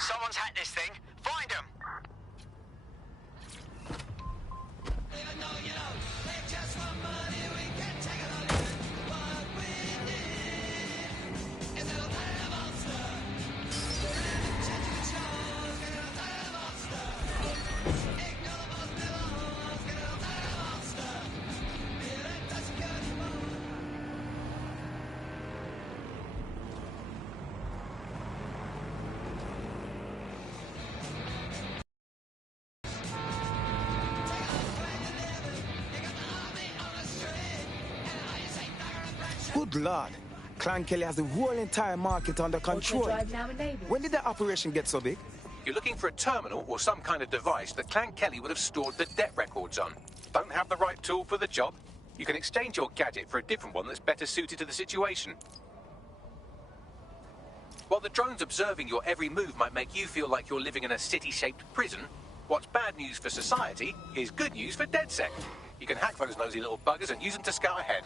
Someone's hacked this thing. Find them! Good Lord. Clan Kelly has the whole entire market under control. When did the operation get so big? You're looking for a terminal or some kind of device that Clan Kelly would have stored the debt records on. Don't have the right tool for the job? You can exchange your gadget for a different one that's better suited to the situation. While the drones observing your every move might make you feel like you're living in a city-shaped prison, what's bad news for society is good news for DedSec. You can hack those nosy little buggers and use them to scout ahead.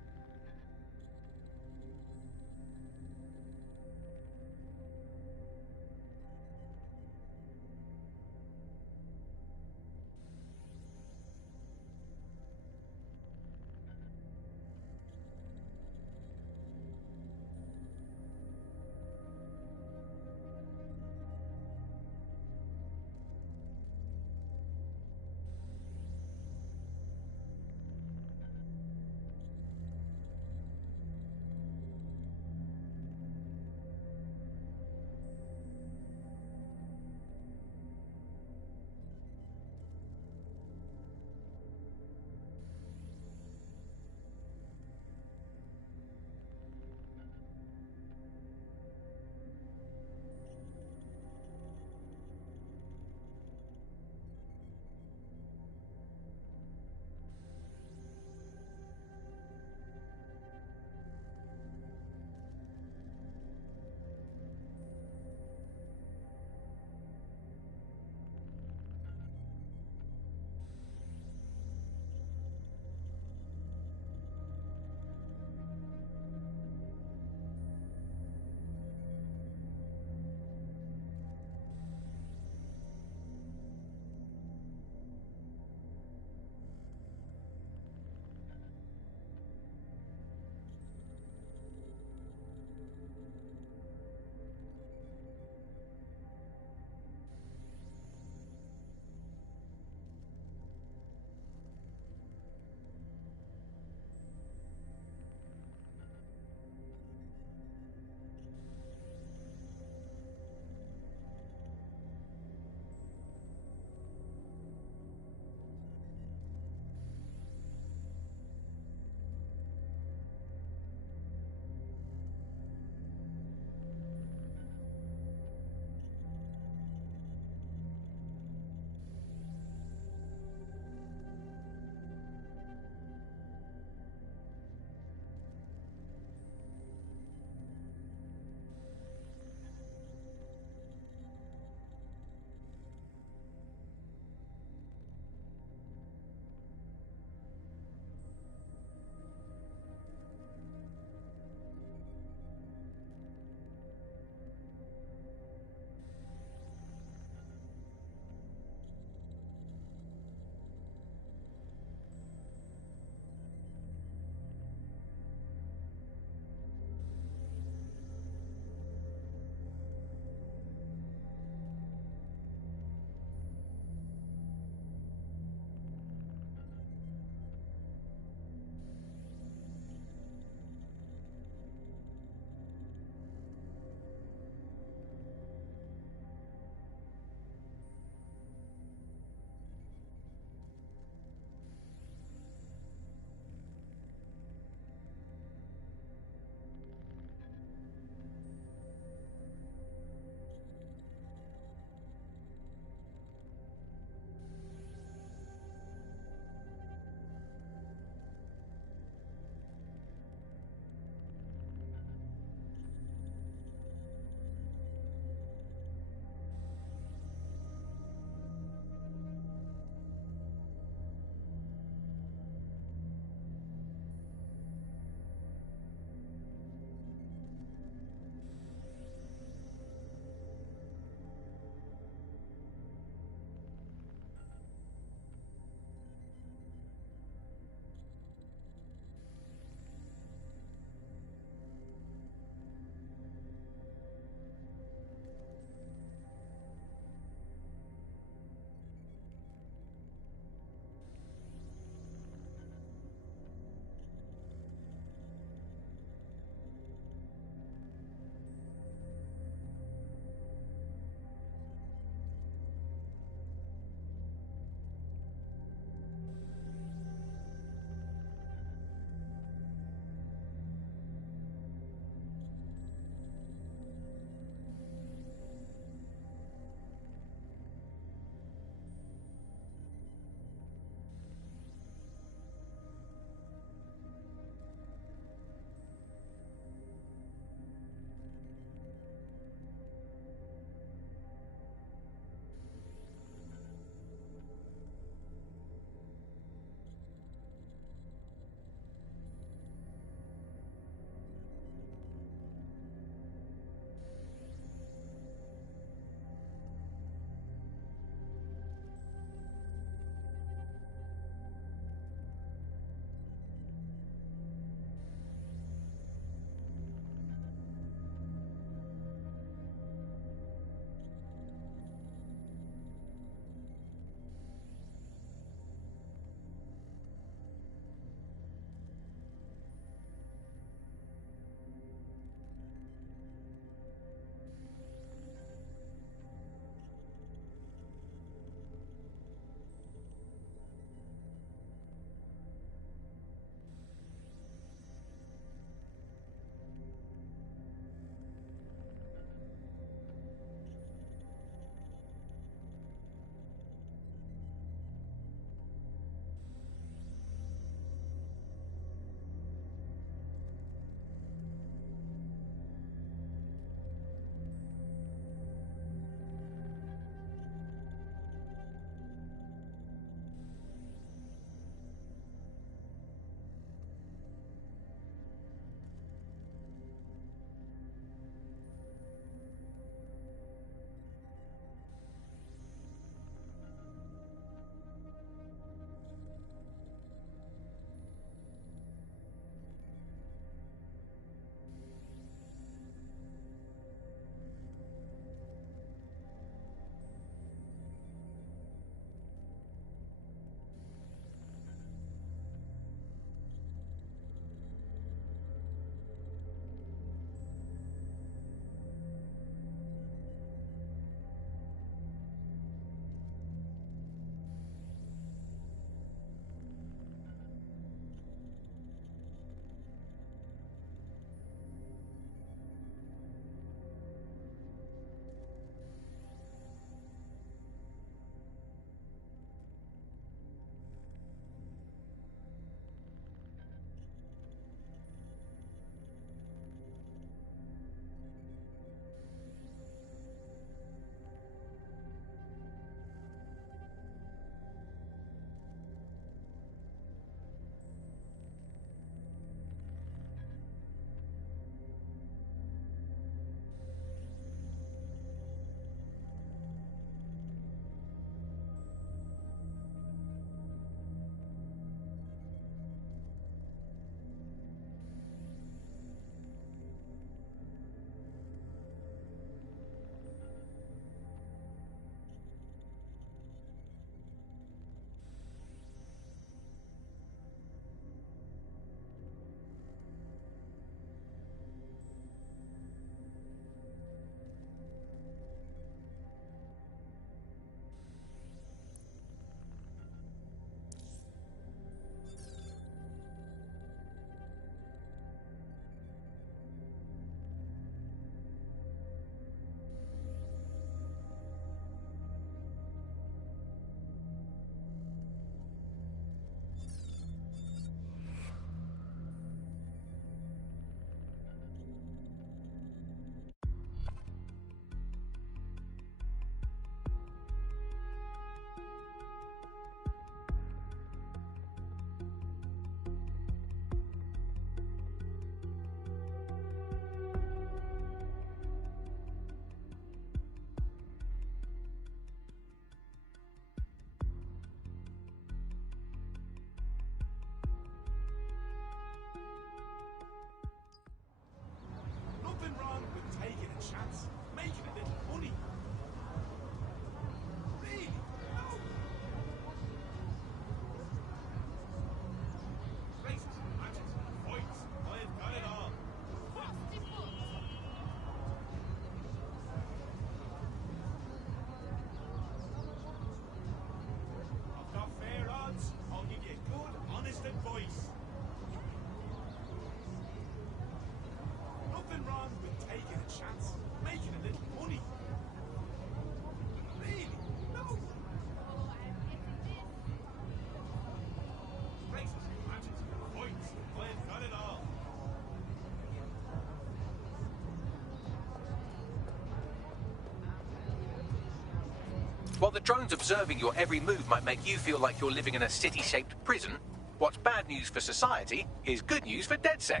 While the drones observing your every move might make you feel like you're living in a city-shaped prison, what's bad news for society is good news for DedSec.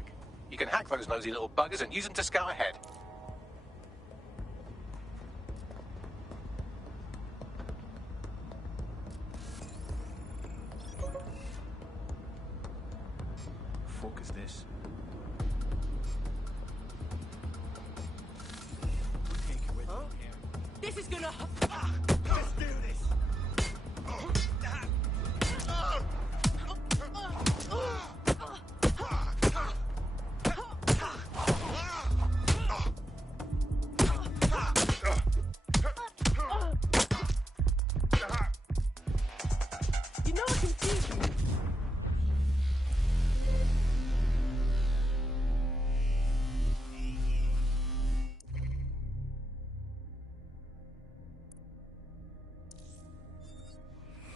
You can hack those nosy little buggers and use them to scout ahead. Fuck is this? This is gonna... Let's do this. You know I can teach you.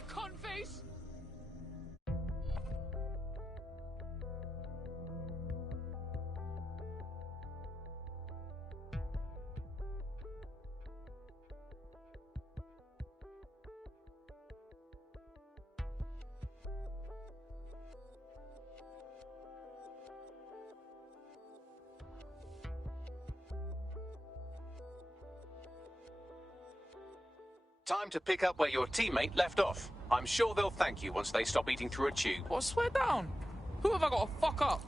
Conface! Time to pick up where your teammate left off. I'm sure they'll thank you once they stop eating through a tube. Well, swear down. Who have I got to fuck up?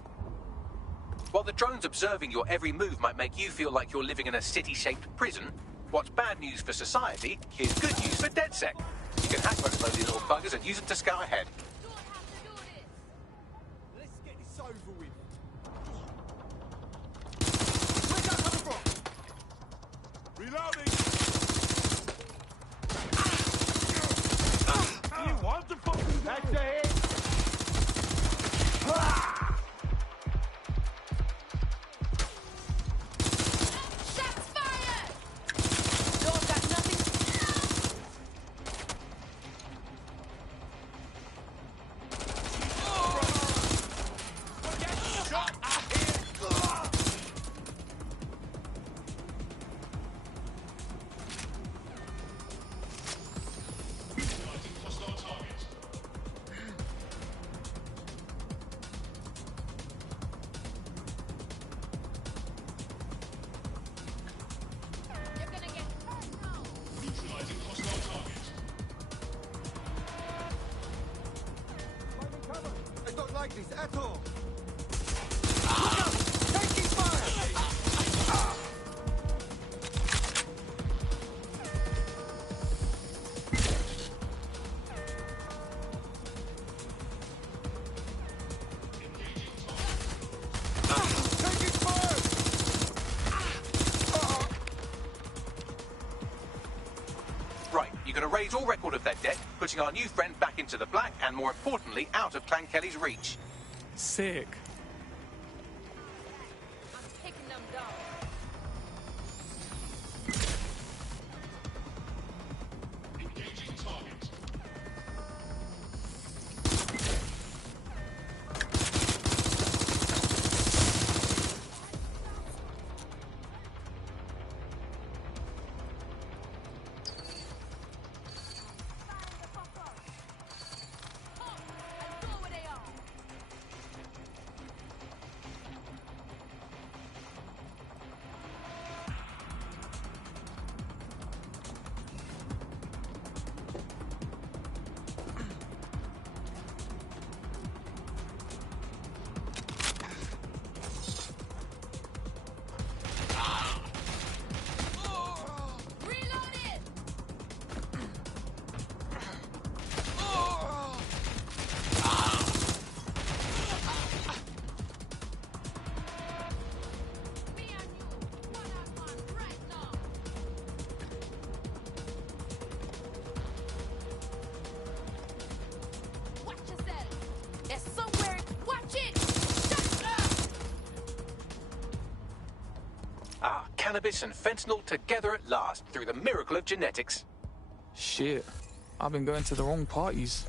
While the drones observing your every move might make you feel like you're living in a city-shaped prison, what's bad news for society is good news for DedSec. You can hack those nosy little buggers and use them to scout ahead. Let's get this over with. Where's that coming from? Reloading. You want to fucking... That's it. Shots fired! Dog got nothing. Get shot out here. You're gonna get hurt now. I don't like this at all. Look out! Taking fire! Taking fire! Right, you're going to raise all record of their debt, putting our new friend back into the black and, more importantly, out of Clan Kelly's reach. Sick. I'm taking them down. Cannabis and fentanyl together at last through the miracle of genetics. Shit. I've been going to the wrong parties.